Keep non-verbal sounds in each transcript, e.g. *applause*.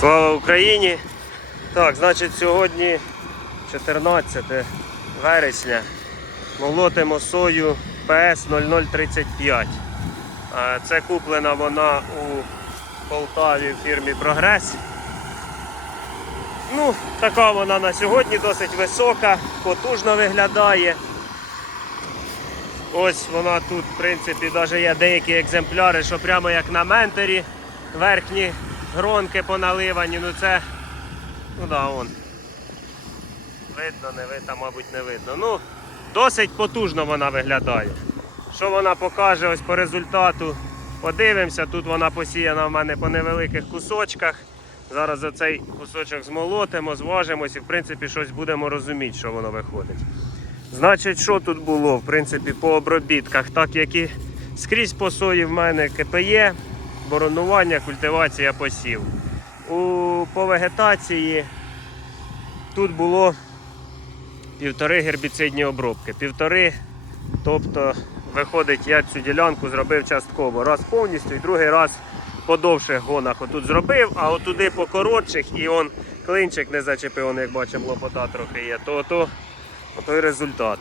Слава Україні! Так, значить, сьогодні 14 вересня. Молотимо сою ПС 0035. Це куплена вона у Полтаві в фірмі Прогрес. Ну, така вона на сьогодні досить висока, потужно виглядає. Ось вона тут, в принципі, навіть є деякі екземпляри, що прямо як на менторі верхні гронки поналивані. Ну це. Ну да, вон. Видно, не видно, мабуть, не видно. Ну, досить потужно вона виглядає. Що вона покаже ось по результату? Подивимося, тут вона посіяна в мене по невеликих кусочках. Зараз за цей кусочок змолотимо, зважимось і в принципі щось будемо розуміти, що воно виходить. Значить, що тут було, в принципі, по обробітках, так як і скрізь по сої в мене КПЄ, боронування, культивація посів. У, по вегетації тут було півтори гербіцидні обробки. Півтори, тобто, виходить, я цю ділянку зробив частково. Раз повністю і другий раз по довших гонах отут зробив, а отуди по коротших і он клинчик не зачепив, он, як бачимо, лопота трохи є, то, то той результат.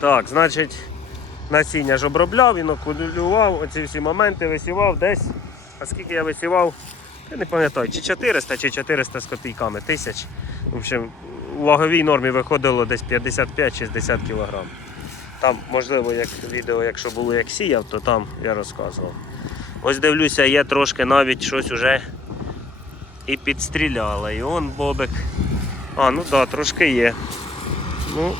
Так, значить, насіння ж обробляв, інокулював, оці всі моменти висівав десь. А скільки я висівав, я не пам'ятаю, чи 400, чи 400 з копійками тисяч. В общем, у ваговій нормі виходило десь 55-60 кг. Там, можливо, як відео, якщо було як сіяв, то там я розказував. Ось дивлюся, є трошки навіть щось уже і підстріляло. І он бобик. А, ну так, да, трошки є. Ну,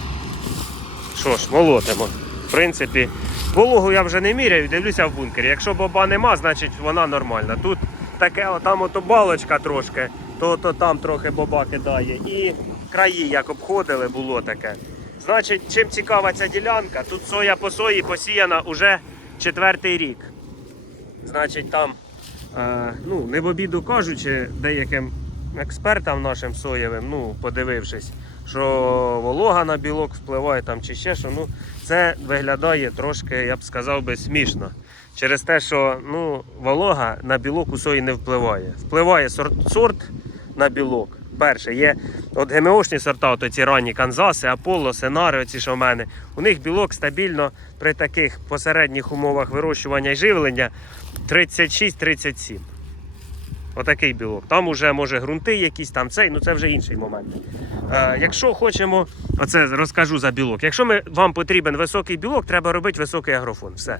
що ж, молотимо. В принципі, вологу я вже не міряю, дивлюся в бункері. Якщо боба нема, значить вона нормальна. Тут таке, там ото балочка трошки, то, то там трохи боба кидає. І краї, як обходили, було таке. Значить, чим цікава ця ділянка, тут соя по сої посіяна уже четвертий рік. Значить, там, е, ну, не в обіду кажучи, деяким експертам нашим соєвим, ну, подивившись, що волога на білок впливає там чи ще що, ну, це виглядає трошки, я б сказав би, смішно. Через те, що ну, волога на білок у сої не впливає. Впливає сорт, сорт на білок. Перше, є от ГМОшні сорта, от ці ранні Канзаси, Аполло, Сенари, оці що в мене. У них білок стабільно при таких посередніх умовах вирощування і живлення 36-37. Отакий білок. Там вже може ґрунти якісь, там цей, ну це вже інший момент. Е, якщо хочемо, оце розкажу за білок. Якщо ми, вам потрібен високий білок, треба робити високий агрофон. Все.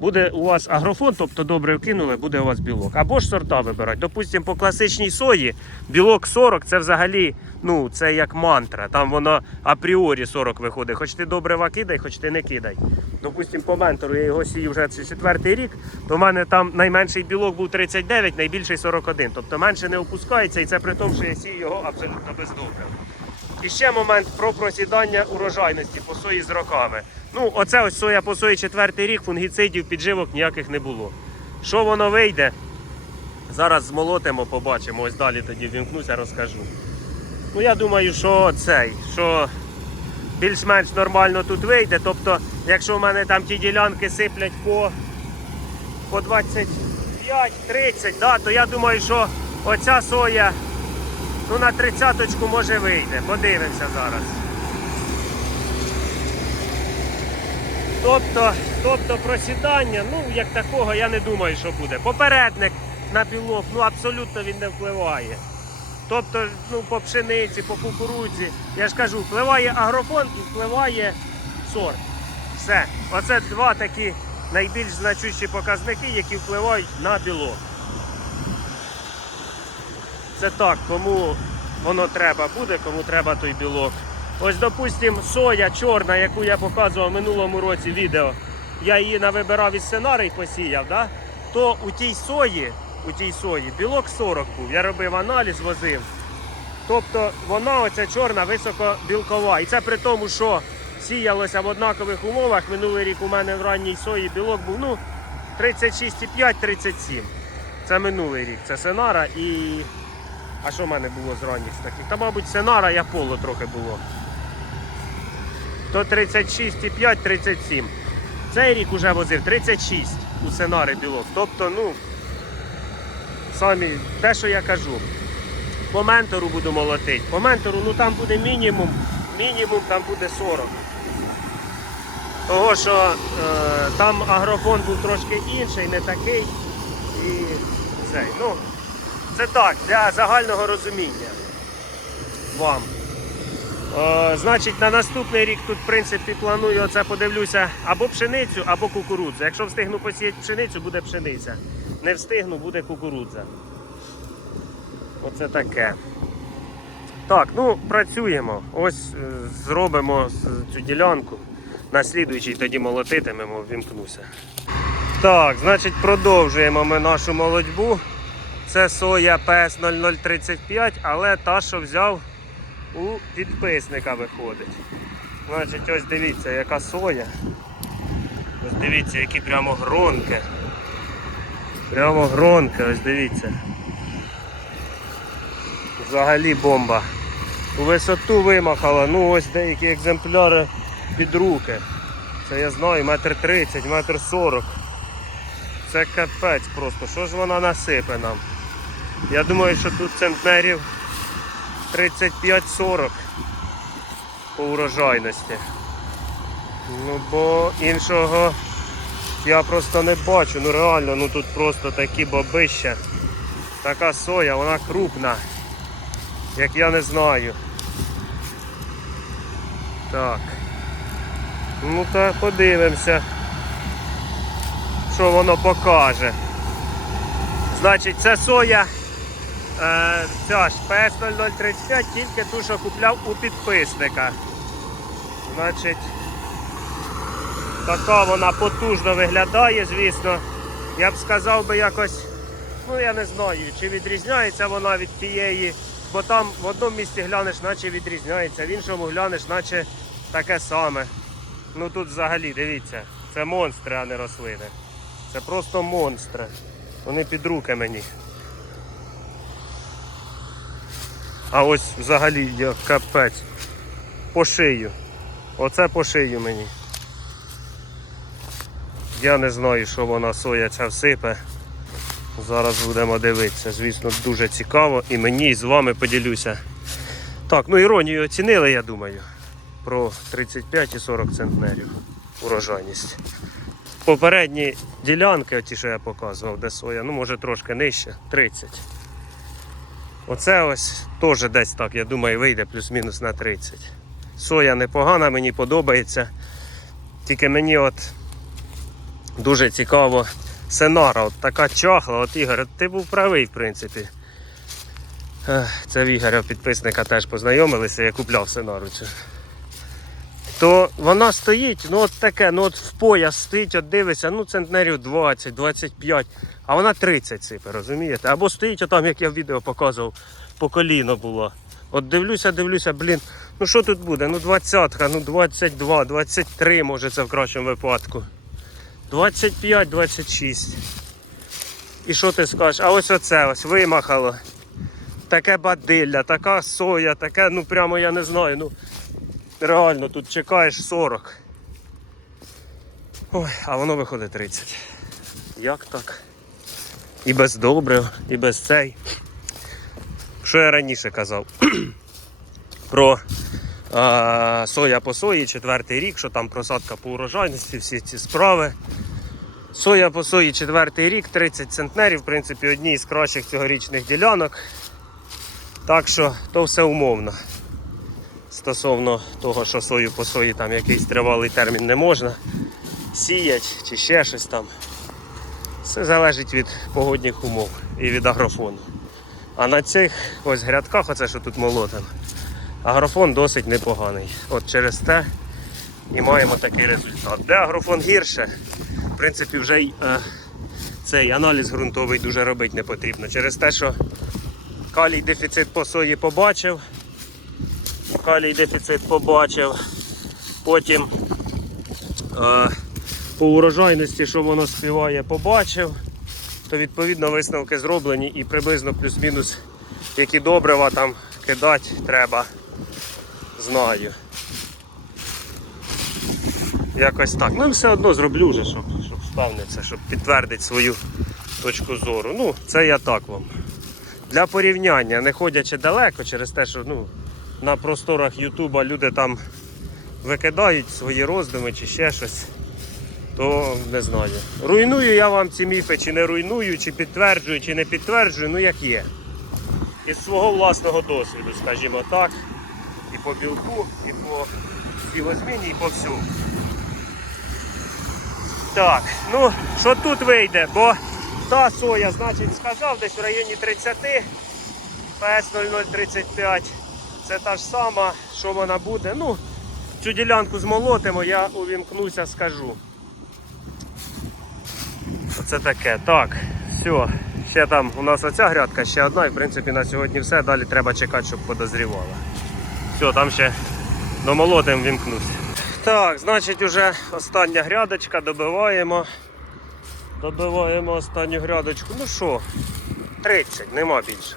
Буде у вас агрофон, тобто добре вкинули, буде у вас білок. Або ж сорта вибирати. Допустимо, по класичній сої білок 40 це взагалі ну, це як мантра. Там воно апріорі 40 виходить. Хоч ти добрива кидай, хоч ти не кидай. Допустимо, по ментору я його сію вже четвертий рік, то в мене там найменший білок був 39, найбільший 41. Тобто менше не опускається, і це при тому, що я сію його абсолютно без добрив. І ще момент про просідання урожайності по сої з роками. Ну, оце ось соя по сої четвертий рік, фунгіцидів, підживок ніяких не було. Що воно вийде? Зараз змолотимо, побачимо. Ось далі тоді вімкнуся, розкажу. Ну, я думаю, що цей, що більш-менш нормально тут вийде. Тобто, якщо в мене там ті ділянки сиплять по, по 25-30, да, то я думаю, що оця соя ну, на 30-очку може вийде. Подивимося зараз. Тобто, тобто просідання, ну як такого, я не думаю, що буде. Попередник на білок, ну абсолютно він не впливає. Тобто, ну, по пшениці, по кукурудзі, я ж кажу, впливає агрофон і впливає сорт. Все. Оце два такі найбільш значущі показники, які впливають на білок. Це так, кому воно треба буде, кому треба той білок. Ось, допустимо, соя чорна, яку я показував в минулому році відео, я її навибирав із сценарій посіяв, да? то у тій сої, у тій сої білок 40 був. Я робив аналіз, возив. Тобто вона оця чорна високобілкова. І це при тому, що сіялося в однакових умовах. Минулий рік у мене в ранній сої білок був ну, 36,5-37. Це минулий рік. Це Сенара і. А що в мене було з ранніх з таких? Та, мабуть, Сенара і Аполло трохи було. То 36,5-37. Цей рік уже возив 36 у Сенари білок. Тобто, ну, самі, те, що я кажу. По ментору буду молотити. По ментору, ну там буде мінімум, мінімум там буде 40. Того, що е, там агрофон був трошки інший, не такий. І цей. Ну, це так, для загального розуміння вам. Е, значить, на наступний рік тут, в принципі, планую оце подивлюся або пшеницю, або кукурудзу. Якщо встигну посіяти пшеницю, буде пшениця. Не встигну, буде кукурудза. Оце таке. Так, ну працюємо. Ось е, зробимо цю ділянку. На слідуючий тоді молотитимемо, вімкнуся. Так, значить, продовжуємо ми нашу молодьбу. Це соя PS 0035, але та, що взяв у підписника виходить. Значить, ось дивіться, яка соя. Ось дивіться, які прямо гронки. Прямо гронки, ось дивіться. Взагалі бомба. У висоту вимахала, ну ось деякі екземпляри під руки. Це я знаю, метр тридцять, метр сорок. Це капець просто. Що ж вона насипе нам? Я думаю, що тут центнерів 35-40 по урожайності. Ну бо іншого я просто не бачу. Ну реально, ну тут просто такі бабища. Така соя, вона крупна. Як я не знаю. Так. Ну так подивимося, що воно покаже. Значить, це соя ця ж PS0035, тільки ту, що купляв у підписника. Значить, така вона потужно виглядає, звісно. Я б сказав би якось, ну я не знаю, чи відрізняється вона від тієї, бо там в одному місці глянеш, наче відрізняється, в іншому глянеш, наче таке саме. Ну тут взагалі, дивіться, це монстри, а не рослини. Це просто монстри. Вони під руки мені. А ось взагалі як капець. По шию. Оце по шию мені. Я не знаю, що вона соя ця всипе. Зараз будемо дивитися. Звісно, дуже цікаво і мені з вами поділюся. Так, ну іронію оцінили, я думаю. Про 35 і 40 центнерів урожайність. Попередні ділянки, ті, що я показував, де соя, ну може трошки нижче, 30. Оце ось теж десь так, я думаю, вийде плюс-мінус на 30. Соя непогана, мені подобається. Тільки мені от дуже цікаво сенара, от така чахла, от Ігор, ти був правий, в принципі. Це в Ігоря підписника теж познайомилися, я купляв сенару. То вона стоїть, ну от таке, ну от в пояс стоїть, от дивиться, ну центнерів 20, 25, а вона 30 сипе, розумієте? Або стоїть отам, як я в відео показував, по коліно було. От дивлюся, дивлюся, блін, ну що тут буде? Ну 20, ну 22, 23 може це в кращому випадку. 25, 26. І що ти скажеш? А ось оце ось вимахало. Таке бадилля, така соя, таке, ну прямо я не знаю. ну Реально тут чекаєш 40. Ой, а воно виходить 30. Як так? І без добрив, і без цей. Що я раніше казав? *clears throat* Про а, соя по сої, четвертий рік, що там просадка по урожайності, всі ці справи. Соя по сої четвертий рік, 30 центнерів, в принципі, одні з кращих цьогорічних ділянок. Так що то все умовно стосовно того, що сою по сої там якийсь тривалий термін не можна сіять чи ще щось там. Все залежить від погодних умов і від агрофону. А на цих ось грядках, оце що тут молотом, агрофон досить непоганий. От через те і маємо такий результат. Де агрофон гірше, в принципі, вже й е, цей аналіз ґрунтовий дуже робити не потрібно. Через те, що калій дефіцит по сої побачив, калій дефіцит побачив. Потім е, по урожайності, що воно співає, побачив, то відповідно висновки зроблені і приблизно плюс-мінус які добрива там кидати треба. Знаю. Якось так. Ну все одно зроблю вже, щоб, щоб впевнитися, щоб підтвердити свою точку зору. Ну, це я так вам. Для порівняння, не ходячи далеко через те, що ну, на просторах Ютуба люди там викидають свої роздуми чи ще щось, то не знаю. Руйную я вам ці міфи, чи не руйную, чи підтверджую, чи не підтверджую, ну як є. Із свого власного досвіду, скажімо так. І по білку, і по сілозміні, і по всьому. Так, ну що тут вийде? Бо та соя, значить, сказав, десь в районі 30 PS0035. Це та ж сама, що вона буде. Ну, цю ділянку змолотимо, я увімкнуся, скажу. Оце таке. Так, все. Ще там у нас оця грядка, ще одна, і в принципі на сьогодні все. Далі треба чекати, щоб подозрівала. Все, там ще домолотим вімкнуся. Так, значить, уже остання грядочка, добиваємо. Добиваємо останню грядочку. Ну що, 30, нема більше.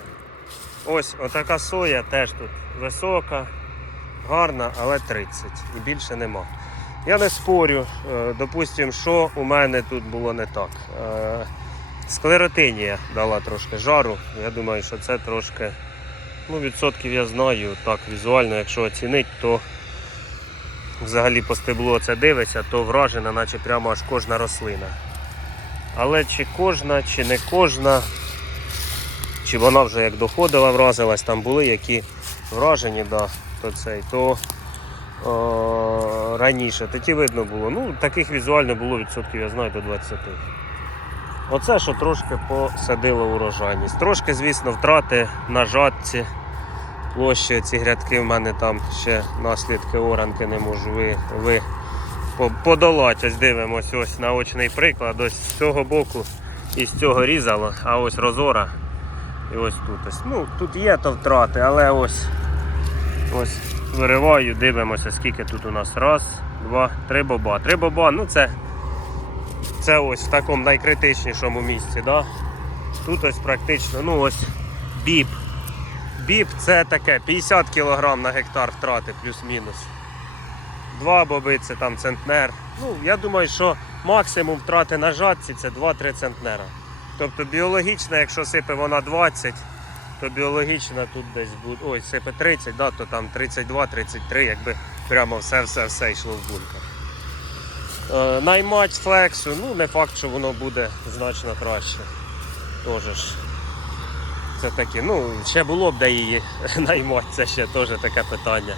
Ось отака соя теж тут висока, гарна, але 30 і більше нема. Я не спорю, е, допустимо, що у мене тут було не так. Е, Склеротинія дала трошки жару. Я думаю, що це трошки, ну, відсотків я знаю, так візуально, якщо оцінити, то взагалі по стеблу це дивиться, то вражена, наче прямо аж кожна рослина. Але чи кожна, чи не кожна, чи вона вже як доходила, вразилась, там були які вражені, да, то цей, то о, раніше. Тоді видно було. Ну, таких візуально було відсотків, я знаю, до 20. Оце, що трошки посадило урожайність. Трошки, звісно, втрати на жатці. Площі ці грядки в мене там ще наслідки оранки не можу ви, ви подолати. Ось дивимось ось наочний приклад. Ось з цього боку і з цього різало, а ось розора. І ось тут ось. Ну, тут є то втрати, але ось ось вириваю, дивимося, скільки тут у нас. Раз, два, три боба. Три боба, ну це, це ось в такому найкритичнішому місці. Да? Тут ось практично, ну ось біб. Біб це таке 50 кг на гектар втрати плюс-мінус. Два боби це там центнер. Ну, я думаю, що максимум втрати на жатці це 2-3 центнера. Тобто біологічна, якщо сипе вона 20, то біологічна тут десь буде. Ой, сипе 30, да, то там 32-33, якби прямо все-все-все йшло в бункер. Е, наймач флексу, ну не факт, що воно буде значно краще. Тоже ж. Це такі, ну, ще було б де її *laughs* наймати, це ще теж таке питання.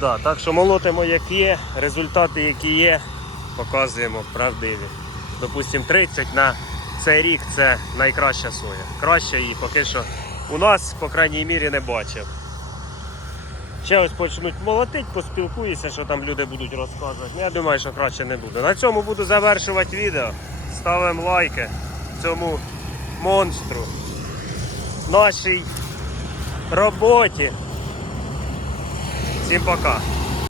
Да, так що молотимо як є, результати які є, показуємо правдиві. Допустимо 30 на цей рік це найкраща соя. Краще її поки що у нас, по крайній мірі, не бачив. Ще ось почнуть молотити, поспілкуюся, що там люди будуть розказувати. Ну, я думаю, що краще не буде. На цьому буду завершувати відео. Ставимо лайки цьому монстру нашій роботі. Всім пока.